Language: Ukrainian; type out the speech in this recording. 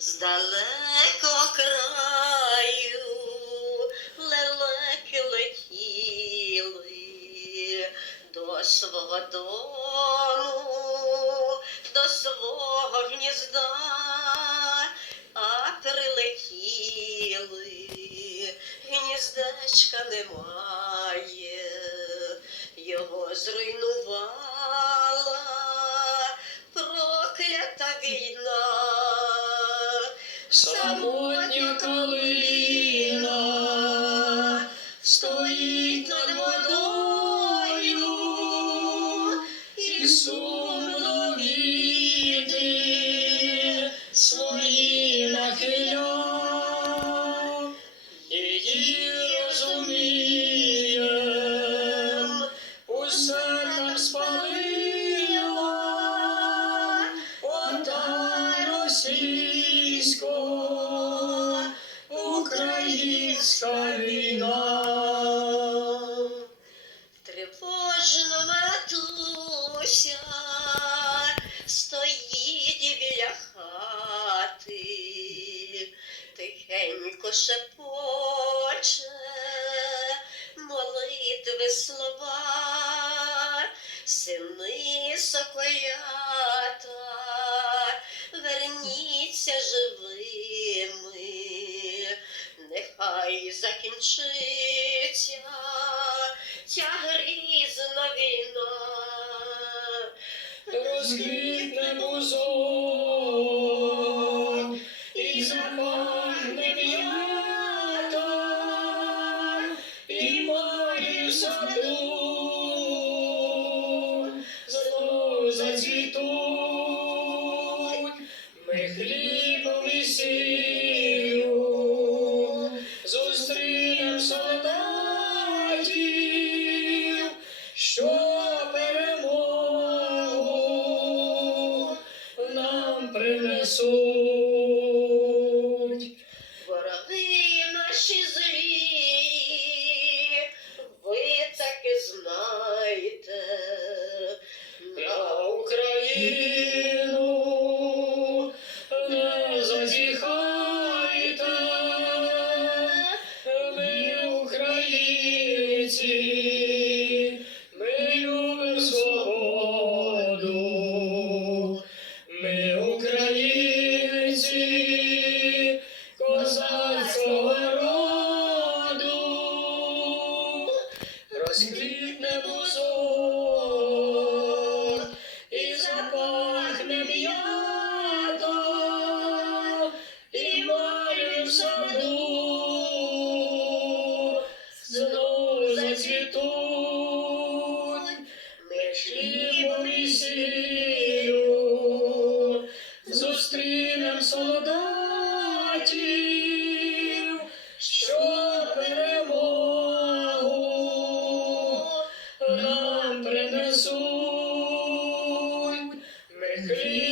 З далекого краю лелеки летіли до свого дому, до свого гнізда, а прилетіли, гніздечка немає, його зруйнувала проклята війна. Самотня калина стоїть над водою і сумно віти свої нахиля. Її розумієм, усе нам ота російсько-українська шепоче молитви слова, сини соколята, верніться живими, нехай закінчиться ця грізна війна. розквітне бузок що перемогу нам принесуть. Hallelujah. Krishna.